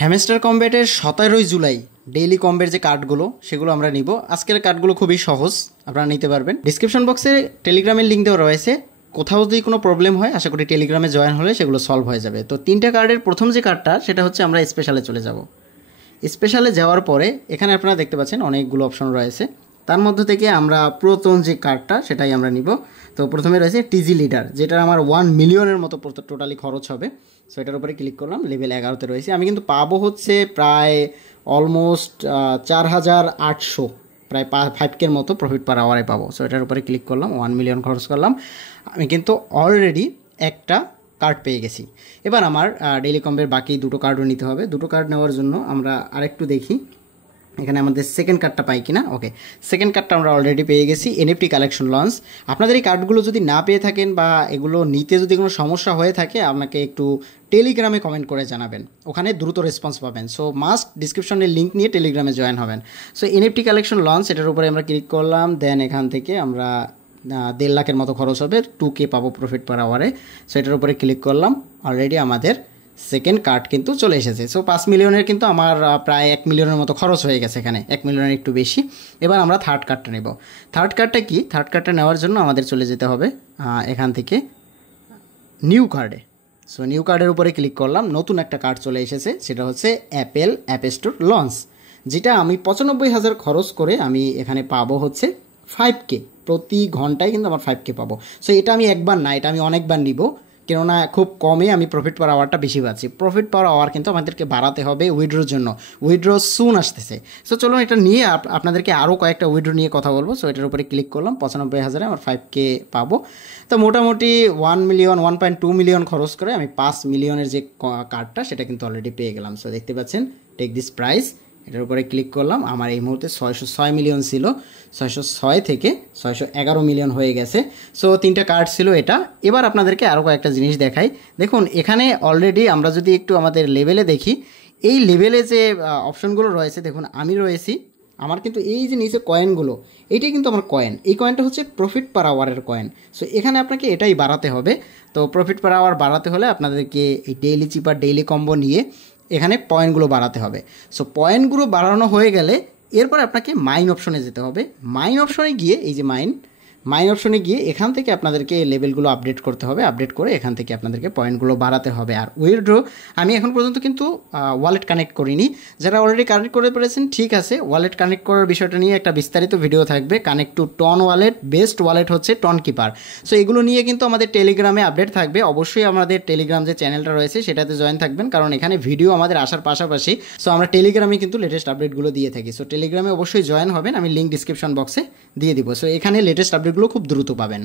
Hamster কম্ব্যাটের 17 July daily কম্বের যে কার্ডগুলো সেগুলো আমরা নিব। আজকের কার্ডগুলো খুবই সহজ, আপনারা নিতে পারবেন। ডিসক্রিপশন বক্সে টেলিগ্রামের লিঙ্ক দেওয়া রয়েছে। কোথাও যদি কোনো প্রবলেম হয় আশা করি টেলিগ্রামে জয়েন হলে সেগুলো সলভ হয়ে যাবে। তো 3টা কার্ডের প্রথম যে কার্ডটা সেটা হচ্ছে আমরা স্পেশালে চলে যাব। স্পেশালে যাওয়ার পরে এখানে আপনারা দেখতে পাচ্ছেন অনেকগুলো অপশন রয়েছে। তার মধ্যে থেকে আমরা প্রথম যে কার্ডটা সেটাই আমরা নিব। তো প্রথমে রয়েছে টিজি লিডার, যেটা আমার 1 মিলিয়নের মতো টোটালি খরচ হবে। সো এটার উপরে ক্লিক করলাম। লেভেল 11তে রয়েছে। আমি কিন্তু পাবো হচ্ছে প্রায় অলমোস্ট 4800, প্রায় 5K মতো প্রফিট পার আওয়ারে পাবো। সো এটার উপরে ক্লিক করলাম, 1 মিলিয়ন খরচ করলাম। আমি কিন্তু অলরেডি একটা কার্ড পেয়ে গেছি। এবার আমার ডেইলি কম্বের বাকি দুটো কার্ডও নিতে হবে। দুটো কার্ড নেওয়ার জন্য আমরা আরেকটু দেখি এখানে আমাদের সেকেন্ড কার্ডটা পাই কিনা। ওকে, সেকেন্ড কার্ডটা আমরা অলরেডি পেয়ে গেছি। NFT collection launch. আপনাদের এই কার্ডগুলো যদি না পেয়ে থাকেন বা এগুলো নিতে যদি কোনো সমস্যা হয়ে থাকে আমাকে একটু টেলিগ্রামে কমেন্ট করে জানাবেন, ওখানে দ্রুত রেসপন্স পাবেন। সো মাস্ট ডিসক্রিপশনের লিঙ্ক নিয়ে টেলিগ্রামে জয়েন হবেন। সো এনএফটি কালেকশন লঞ্চ, এটার উপরে আমরা ক্লিক করলাম। দেন এখান থেকে আমরা 1.5 লাখের মতো খরচ হবে, 2K পাবো প্রফিট পার আওয়ারে। সো এটার উপরে ক্লিক করলাম। অলরেডি আমাদের সেকেন্ড কার্ড কিন্তু চলে এসেছে। সো 5 মিলিয়নের কিন্তু আমার প্রায় 1 মিলিয়নের মতো খরচ হয়ে গেছে এখানে, 1 মিলিয়নের একটু বেশি। এবার আমরা থার্ড কার্ডটা নেব। থার্ড কার্ডটা কি? থার্ড কার্ডটা নেওয়ার জন্য আমাদের চলে যেতে হবে এখান থেকে নিউ কার্ডে। সো নিউ কার্ডের উপরে ক্লিক করলাম। নতুন একটা কার্ড চলে এসেছে, সেটা হচ্ছে অ্যাপেল অ্যাপ স্টোর লঞ্চ, যেটা আমি 95,000 খরচ করে আমি এখানে পাবো হচ্ছে 5K প্রতি ঘন্টায়, কিন্তু আমার 5K পাবো। সো এটা আমি একবার না, এটা আমি অনেকবার নিব, কেননা খুব কমে আমি প্রফিট পার আওয়ারটা বেশি পাচ্ছি। প্রফিট পার আওয়ার কিন্তু আমাদেরকে বাড়াতে হবে উইথড্রোর জন্য। উইথড্রো সুন আসতেছে। সো চলুন এটা নিয়ে আপনাদেরকে আরও কয়েকটা উইথড্রো নিয়ে কথা বলবো। সো এটার উপরে ক্লিক করলাম। 95,000 আমার 5K পাবো। তো মোটামুটি 1 মিলিয়ন 1.2 মিলিয়ন খরচ করে আমি 5 মিলিয়নের যে কার্ডটা সেটা কিন্তু অলরেডি পেয়ে গেলাম। সো দেখতে পাচ্ছেন টেক দিস প্রাইস, এটার উপরে ক্লিক করলাম। আমার এই মুহূর্তে 606 মিলিয়ন ছিল, 606 থেকে 611 মিলিয়ন হয়ে গেছে। সো 3টা কার্ড ছিল এটা। এবার আপনাদেরকে আরও কয়েকটা জিনিস দেখাই। দেখুন এখানে অলরেডি আমরা যদি একটু আমাদের লেভেলে দেখি, এই লেভেলে যে অপশনগুলো রয়েছে, দেখুন আমি রয়েছি, আমার কিন্তু এই যে নিচে কয়েনগুলো, এইটাই কিন্তু আমার কয়েন। এই কয়েনটা হচ্ছে প্রফিট পার আওয়ারের কয়েন। সো এখানে আপনাকে এটাই বাড়াতে হবে। তো প্রফিট পার আওয়ার বাড়াতে হলে আপনাদেরকে এই ডেইলি চিপার ডেইলি কম্বো নিয়ে এখানে পয়েন্টগুলো বাড়াতে হবে। সো পয়েন্টগুলো বাড়ানো হয়ে গেলে এরপর আপনাকে মাইন অপশনে যেতে হবে। মাইন অপশনে গিয়ে এই যে মাইন অপশনে গিয়ে এখান থেকে আপনাদেরকে লেভেলগুলো আপডেট করতে হবে। আপডেট করে এখান থেকে আপনাদেরকে পয়েন্টগুলো বাড়াতে হবে। আর উইথড্রো আমি এখন পর্যন্ত কিন্তু ওয়ালেট কানেক্ট করিনি। যারা অলরেডি কানেক্ট করে পেরেছেন ঠিক আছে, ওয়ালেট কানেক্ট করার বিষয়টা নিয়ে একটা বিস্তারিত ভিডিও থাকবে। Connect to Ton wallet, best wallet হচ্ছে টন কিপার। সো এগুলো নিয়ে কিন্তু আমাদের টেলিগ্রামে আপডেট থাকবে। অবশ্যই আমাদের টেলিগ্রাম যে চ্যানেলটা রয়েছে সেটাতে জয়েন থাকবেন, কারণ এখানে ভিডিও আমাদের আসার পাশাপাশি সো আমরা টেলিগ্রামে কিন্তু লেটেস্ট আপডেটগুলো দিয়ে থাকি। সো টেলিগ্রামে অবশ্যই জয়েন হবেন, আমি লিঙ্ক ডিসক্রিপশন বক্সে দিয়ে দিব। সো এখানে লেটেস্ট আপডেটগুলো খুব দ্রুত পাবেন।